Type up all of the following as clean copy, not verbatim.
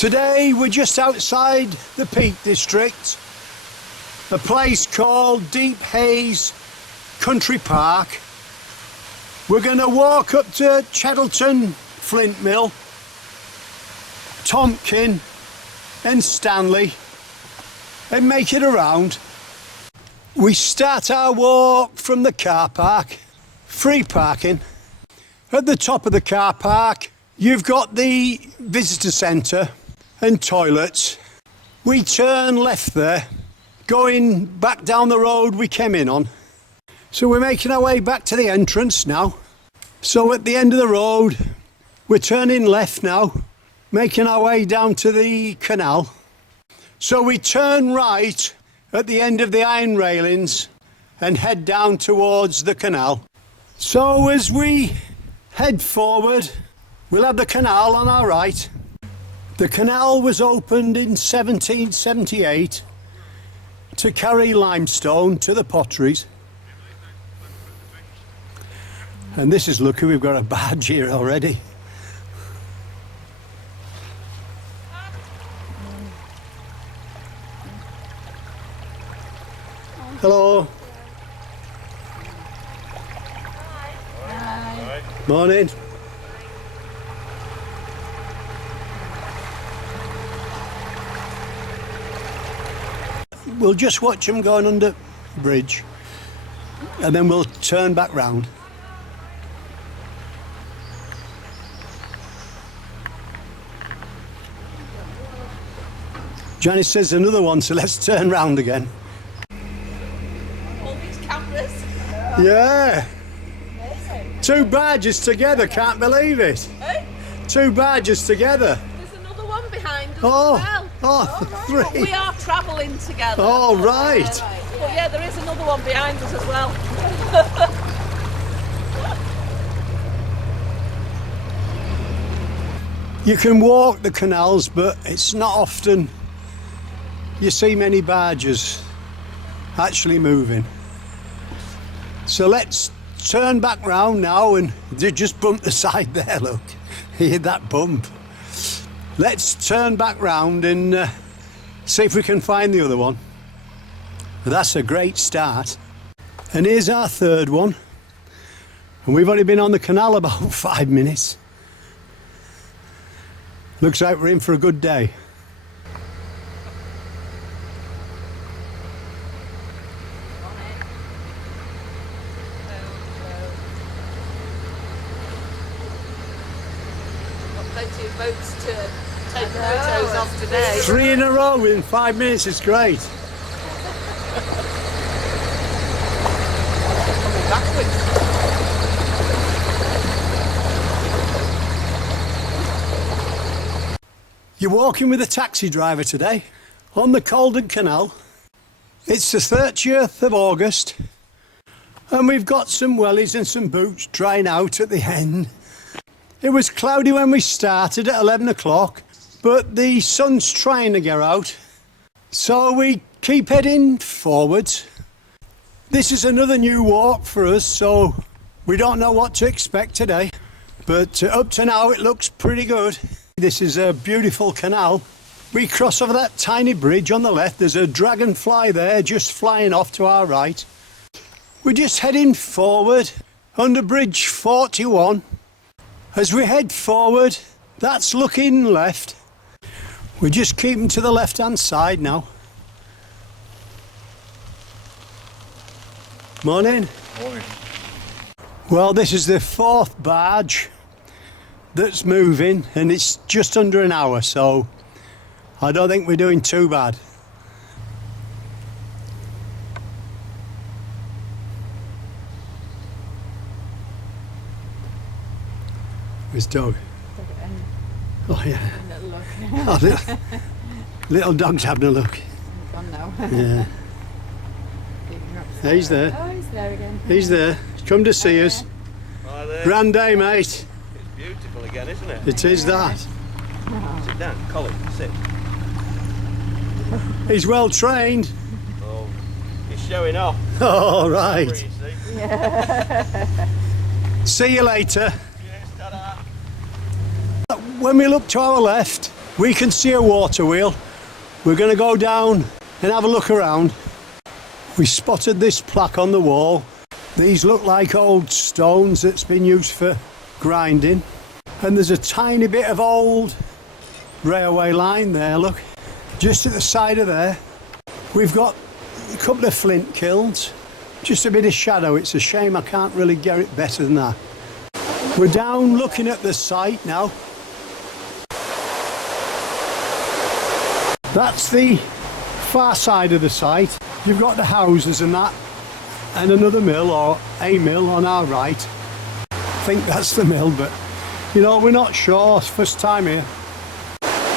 Today we're just outside the Peak District, a place called Deep Hayes Country Park. We're going to walk up to Cheddleton Flint Mill, Tompkin and Stanley and make it around. We start our walk from the car park, free parking. At the top of the car park you've got the visitor centre and toilets. We turn left there, going back down the road we came in on. So we're making our way back to the entrance now. So at the end of the road, we're turning left now, making our way down to the canal. So we turn right at the end of the iron railings and head down towards the canal. So as we head forward, we'll have the canal on our right. The canal was opened in 1778 to carry limestone to the potteries. And this is lucky, we've got a barge here already. Hello. Hi. Morning. We'll just watch them going under the bridge and then we'll turn back round. Janice says another one, so let's turn round again. All these cameras. Yeah. Amazing. Two barges together, can't believe it. Eh? Two barges together. There's another one behind us as Oh, well. oh, But three. we are travelling together. Oh, right. But yeah, there is another one behind us as well. You can walk the canals, but it's not often you see many barges actually moving. So let's turn back round now, and they just bumped the side there, look. You hear that bump? Let's turn back round and see if we can find the other one. That's a great start. And here's our third one. And we've only been on the canal about 5 minutes. Looks like we're in for a good day. Got plenty of boats to take photos of today. 3 in a row in 5 minutes, it's great. Coming backwards. You're walking with a taxi driver today on the Caldon Canal. It's the 30th of August and we've got some wellies and some boots drying out at the end. It was cloudy when we started at 11 o'clock, but the sun's trying to get out, so we keep heading forwards. This is another new walk for us, so we don't know what to expect today, but up to now it looks pretty good. This is a beautiful canal. We cross over that tiny bridge on the left. There's a dragonfly there just flying off to our right. We're just heading forward under bridge 41. As we head forward, that's looking left. We're just keeping to the left hand side now. Morning. Morning. Well, this is the fourth barge that's moving and it's just under an hour, so I don't think we're doing too bad. Where's Dog? Oh yeah. Oh, little dog's having a look. Gone now. Yeah. He's there. Oh, he's there again. He's there. He's come to see us. Hi there. Grand day, mate. It's beautiful again, isn't it? It is that. Sit down, Colin, sit. He's well trained. Oh, he's showing off. All right. You see? See you later. Yes, ta-da. When we look to our left, we can see a water wheel. We're going to go down and have a look around. We spotted this plaque on the wall. These look like old stones that's been used for grinding. And there's a tiny bit of old railway line there, look. Just at the side of there. We've got a couple of flint kilns. Just a bit of shadow. It's a shame I can't really get it better than that. We're down looking at the site now. That's the far side of the site. You've got the houses and that, and another mill, or a mill on our right. I think that's the mill, but you know, we're not sure. It's first time here.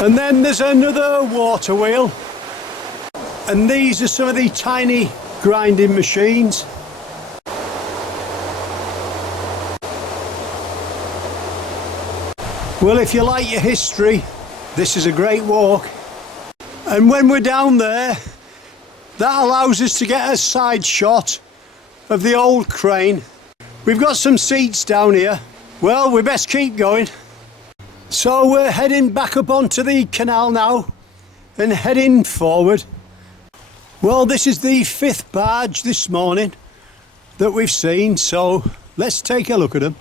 And then there's another water wheel, and these are some of the tiny grinding machines. Well, if you like your history, this is a great walk. And when we're down there, that allows us to get a side shot of the old crane. We've got some seats down here. Well, we best keep going. So we're heading back up onto the canal now and heading forward. Well, this is the 5th barge this morning that we've seen, so let's take a look at them.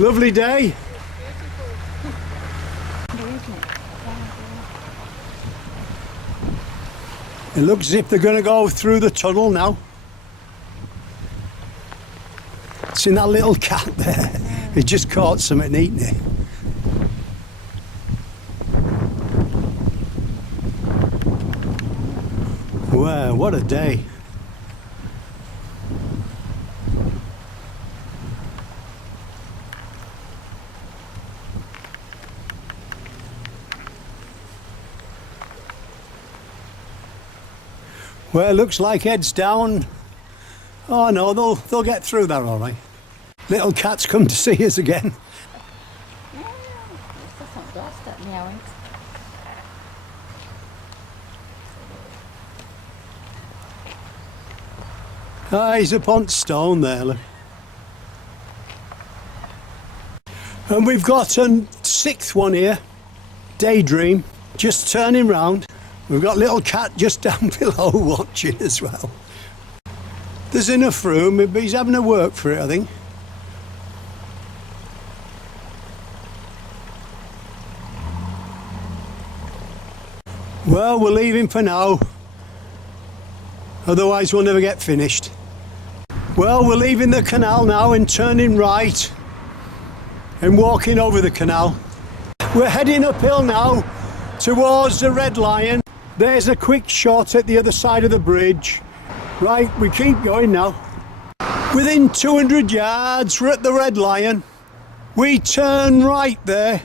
Lovely day. It looks as if they're going to go through the tunnel now. Seen that little cat there? It just caught something eating it. Wow, what a day. Well, it looks like heads down. Oh no, they'll get through that all right. Little cat's come to see us again. Ah, he's up on stone there, look. And we've got a 6th one here, Daydream, just turning round. We've got little cat just down below watching as well. There's enough room, but he's having to work for it, I think. Well, we'll leave him for now. Otherwise we'll never get finished. Well, we're leaving the canal now and turning right and walking over the canal. We're heading uphill now towards the Red Lion. There's a quick shot at the other side of the bridge. Right, we keep going now. Within 200 yards, we're at the Red Lion. We turn right there.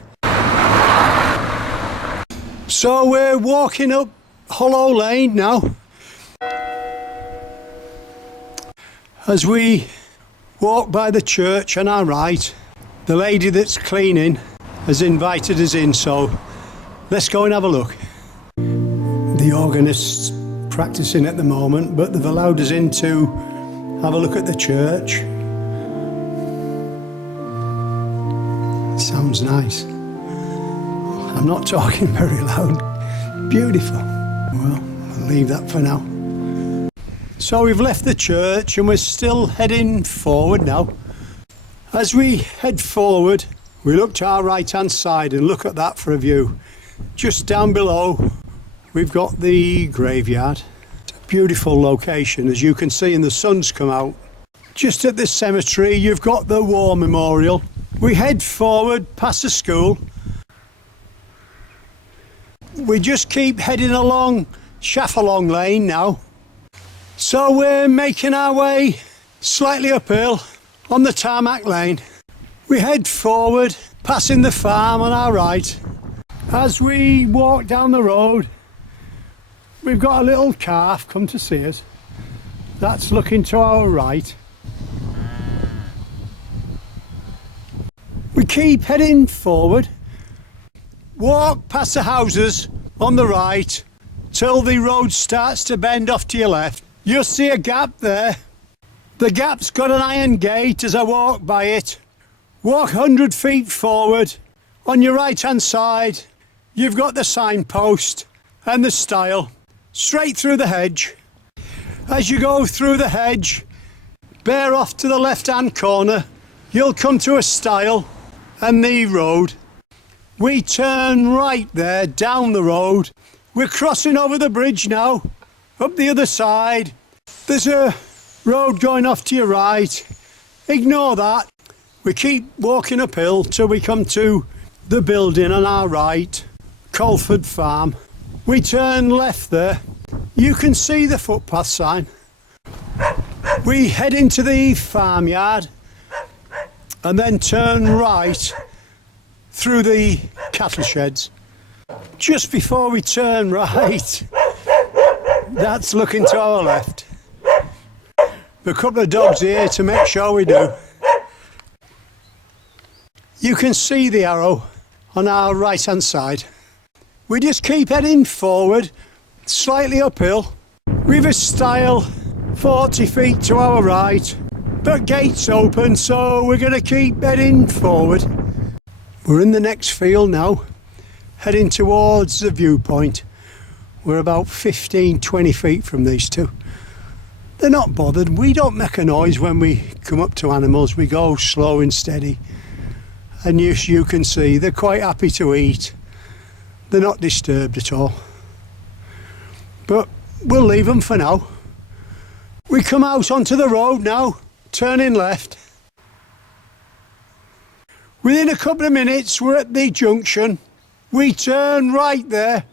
So we're walking up Hollow Lane now. As we walk by the church on our right, the lady that's cleaning has invited us in, so let's go and have a look. The organist's practicing at the moment, but they've allowed us in to have a look at the church. Sounds nice. I'm not talking very loud. Beautiful. Well, I'll leave that for now. So we've left the church and we're still heading forward now. As we head forward, we look to our right hand side and look at that for a view. Just down below, we've got the graveyard. It's a beautiful location, as you can see, and the sun's come out. Just at this cemetery, you've got the war memorial. We head forward past the school. We just keep heading along Shafalong Lane now. So we're making our way slightly uphill on the tarmac lane. We head forward, passing the farm on our right. As we walk down the road, we've got a little calf come to see us. That's looking to our right. We keep heading forward, walk past the houses on the right till the road starts to bend off to your left. you'll see a gap there. The gap's got an iron gate as I walk by it. Walk 100 feet forward. On your right hand side, you've got the signpost and the stile. Straight through the hedge. As you go through the hedge, bear off to the left hand corner, you'll come to a stile and the road. We turn right there down the road. We're crossing over the bridge now, up the other side. There's a road going off to your right. Ignore that. We keep walking uphill till we come to the building on our right, Colford Farm. We turn left there. You can see the footpath sign. We head into the farmyard and then turn right through the cattle sheds. Just before we turn right, that's looking to our left. A couple of dogs here to make sure we do. You can see the arrow on our right hand side. We just keep heading forward, slightly uphill. We've a stile 40 feet to our right, but gates open, so we're going to keep heading forward. We're in the next field now, heading towards the viewpoint. We're about 15-20 feet from these two. They're not bothered. We don't make a noise when we come up to animals. We go slow and steady. And yes, you can see they're quite happy to eat. They're not disturbed at all. But we'll leave them for now. We come out onto the road now, turning left. Within a couple of minutes, we're at the junction. We turn right there.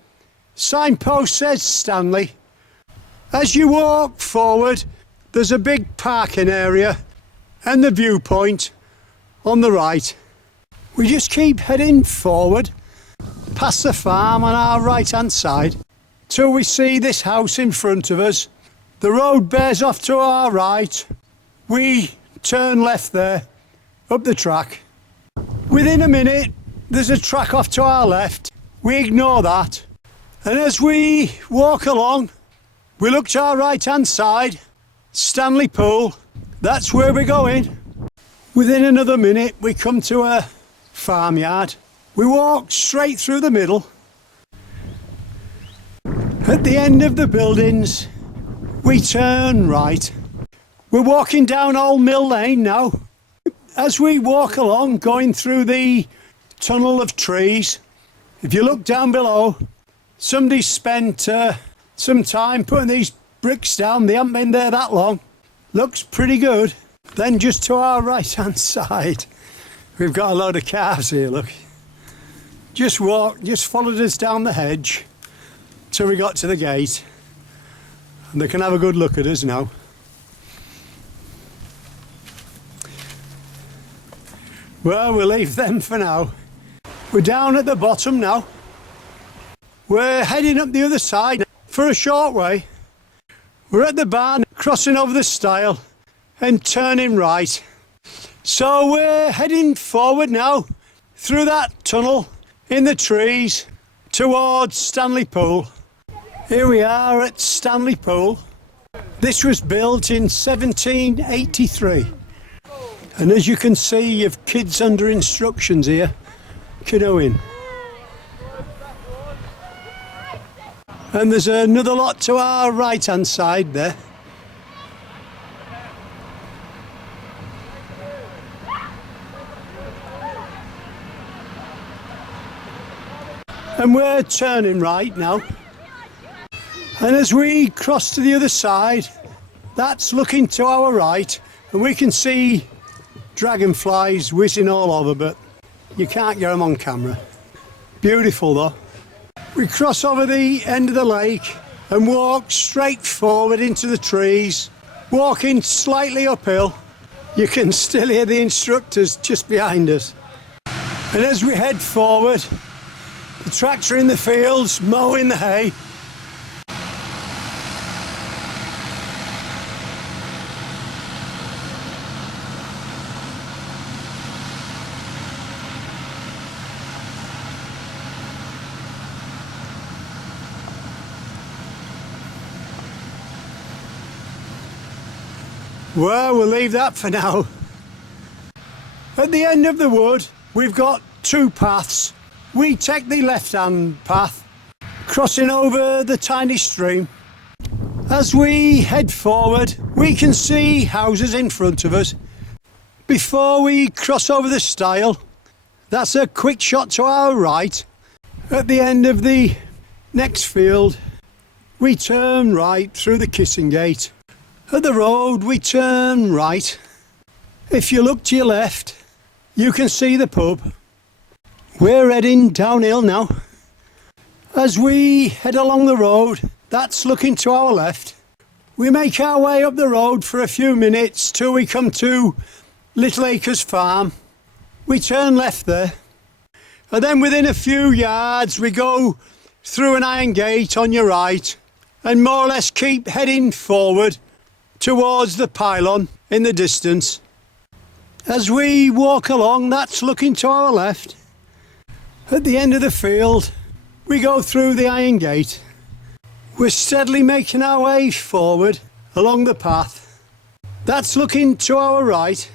Signpost says Stanley. As you walk forward, there's a big parking area and the viewpoint on the right. We just keep heading forward, past the farm on our right-hand side, till we see this house in front of us. The road bears off to our right. We turn left there, up the track. Within a minute, there's a track off to our left. We ignore that. And as we walk along, we look to our right-hand side, Stanley Pool. That's where we're going. Within another minute, we come to a farmyard. We walk straight through the middle. At the end of the buildings, we turn right. We're walking down Old Mill Lane now. As we walk along, going through the tunnel of trees, if you look down below, somebody spent some time putting these bricks down. They haven't been there that long. Looks pretty good. Then just to our right-hand side, we've got a load of calves here, look. Just followed us down the hedge till we got to the gate. And they can have a good look at us now. Well, we'll leave them for now. We're down at the bottom now. We're heading up the other side for a short way. We're at the barn, crossing over the stile and turning right. So we're heading forward now through that tunnel in the trees towards Stanley Pool. Here we are at Stanley Pool. This was built in 1783. And as you can see, you've kids under instructions here, canoeing. And there's another lot to our right-hand side there. And we're turning right now. And as we cross to the other side, that's looking to our right, and we can see dragonflies whizzing all over, but you can't get them on camera. Beautiful though. We cross over the end of the lake and walk straight forward into the trees, walking slightly uphill. You can still hear the instructors just behind us. And as we head forward, the tractor in the fields mowing the hay. Well, we'll leave that for now. At the end of the wood, we've got two paths. We take the left-hand path, crossing over the tiny stream. As we head forward, we can see houses in front of us. Before we cross over the stile, that's a quick shot to our right. At the end of the next field, we turn right through the kissing gate. At the road, we turn right. If you look to your left, you can see the pub. We're heading downhill now. As we head along the road, that's looking to our left. We make our way up the road for a few minutes till we come to Little Acres Farm. We turn left there. And then within a few yards, we go through an iron gate on your right and more or less keep heading forward towards the pylon in the distance. As we walk along, that's looking to our left. At the end of the field, we go through the iron gate. We're steadily making our way forward along the path. That's looking to our right.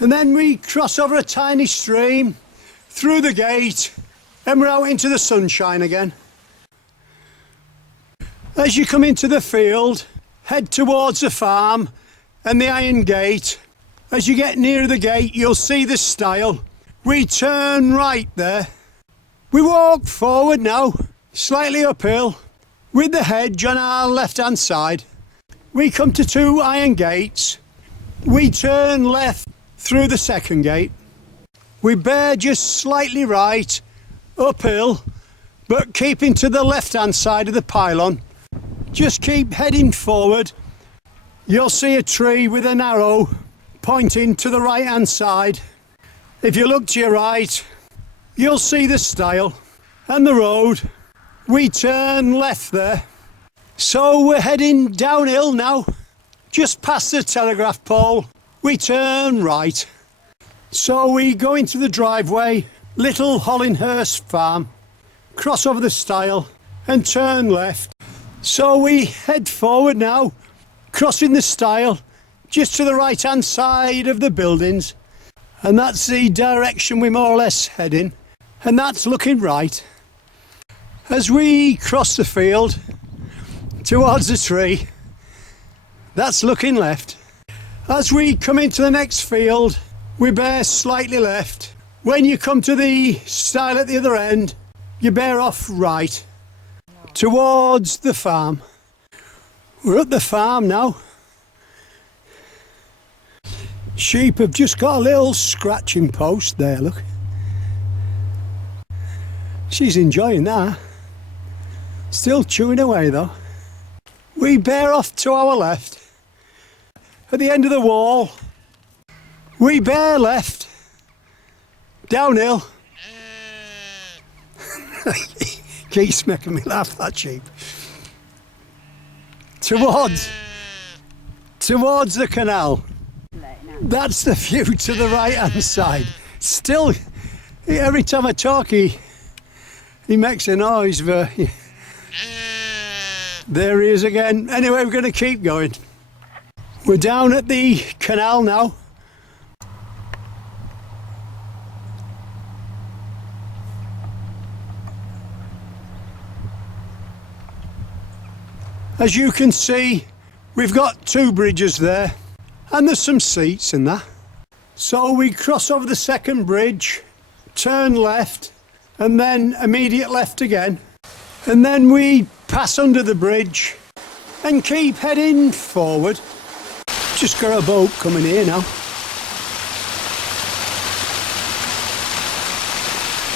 And then we cross over a tiny stream through the gate and we're out into the sunshine again. As you come into the field, head towards the farm and the iron gate. As you get near the gate, you'll see the stile. We turn right there. We walk forward now, slightly uphill, with the hedge on our left-hand side. We come to two iron gates. We turn left through the second gate. We bear just slightly right, uphill, but keeping to the left-hand side of the pylon. Just keep heading forward. You'll see a tree with an arrow pointing to the right-hand side. If you look to your right, you'll see the stile and the road. We turn left there. So we're heading downhill now, just past the telegraph pole. We turn right. So we go into the driveway, Little Hazlehurst Farm, cross over the stile and turn left. So we head forward now, crossing the stile, just to the right-hand side of the buildings. And that's the direction we more or less head in. And that's looking right. As we cross the field towards the tree, that's looking left. As we come into the next field, we bear slightly left. When you come to the stile at the other end, you bear off right towards the farm. We're at the farm now. Sheep have just got a little scratching post there, look. She's enjoying that. Still chewing away though. We bear off to our left. At the end of the wall, we bear left. Downhill. Keeps making me laugh, that sheep. Towards the canal. That's the view to the right-hand side. Still, every time I talk, he makes a noise, but there he is again. Anyway, we're going to keep going. We're down at the canal now. As you can see, we've got two bridges there. And there's some seats in that. So we cross over the second bridge, turn left, and then immediate left again. And then we pass under the bridge and keep heading forward. Just got a boat coming here now.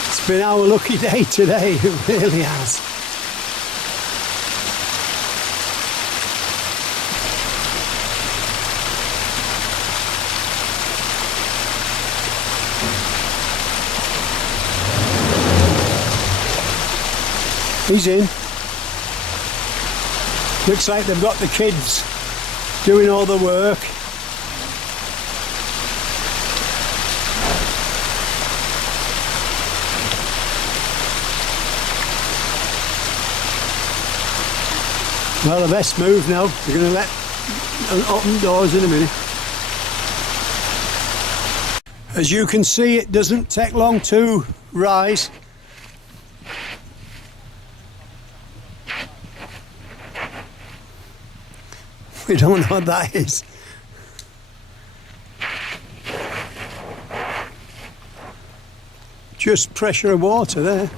It's been our lucky day today, it really has. He's in. Looks like they've got the kids doing all the work. Well, the best move now. We're going to let and open doors in a minute. As you can see, it doesn't take long to rise. We don't know what that is. Just pressure of water there.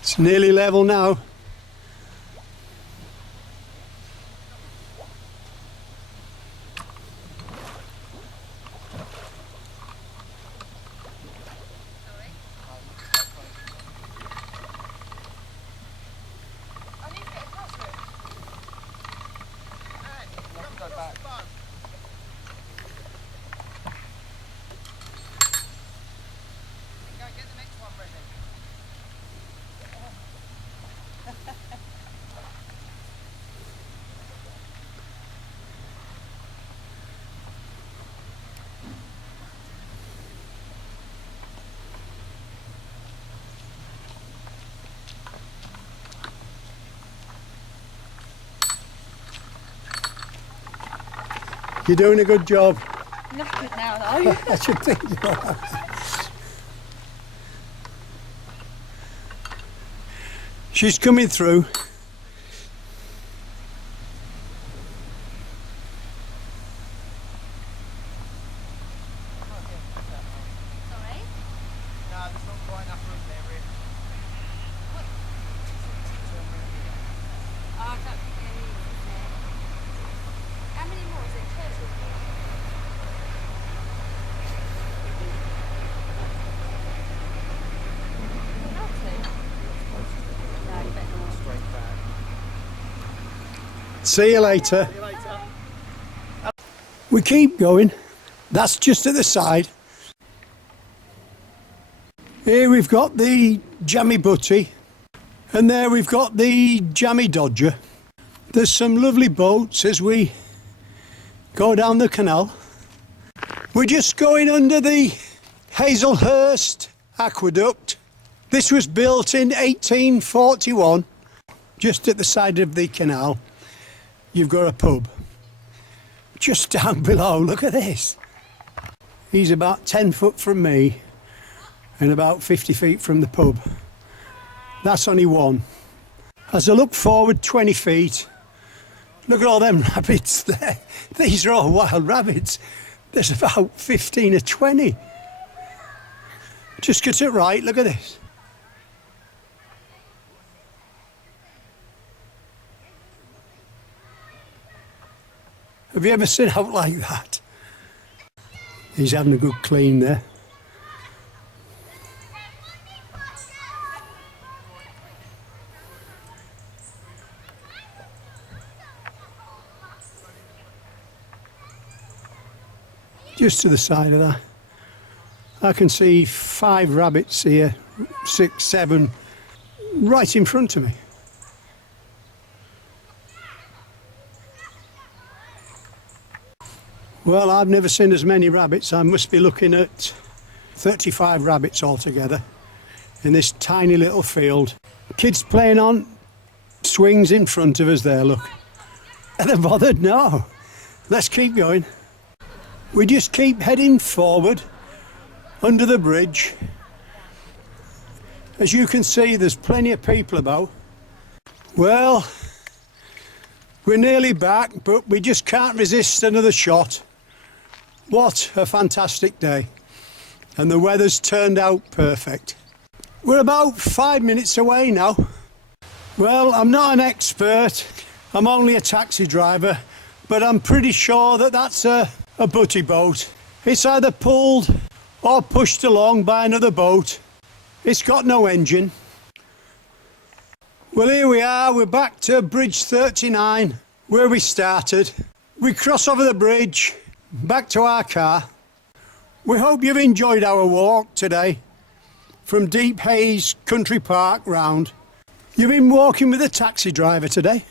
It's nearly level now. You're doing a good job. Knackered now though. I should think you are. She's coming through. See you later. We keep going. That's just at the side. Here we've got the Jammy Butty, and there we've got the Jammy Dodger. There's some lovely boats as we go down the canal. We're just going under the Hazlehurst Aqueduct. This was built in 1841, just at the side of the canal. You've got a pub. Just down below, look at this. He's about 10 foot from me and about 50 feet from the pub. That's only one. As I look forward 20 feet, look at all them rabbits there. These are all wild rabbits. There's about 15 or 20. Just get it right, look at this. Have you ever seen out like that? He's having a good clean there. Just to the side of that, I can see 5 rabbits here, 6, 7, right in front of me. Well, I've never seen as many rabbits. I must be looking at 35 rabbits altogether in this tiny little field. Kids playing on swings in front of us there, look. Are they bothered? No. Let's keep going. We just keep heading forward under the bridge. As you can see, there's plenty of people about. Well, we're nearly back, but we just can't resist another shot. What a fantastic day. And the weather's turned out perfect. We're about 5 minutes away now. Well, I'm not an expert. I'm only a taxi driver, but I'm pretty sure that that's a butty boat. It's either pulled or pushed along by another boat. It's got no engine. Well, here we are. We're back to Bridge 39, where we started. We cross over the bridge, back to our car. We hope you've enjoyed our walk today from Deep Hayes Country Park round. You've been walking with a taxi driver today.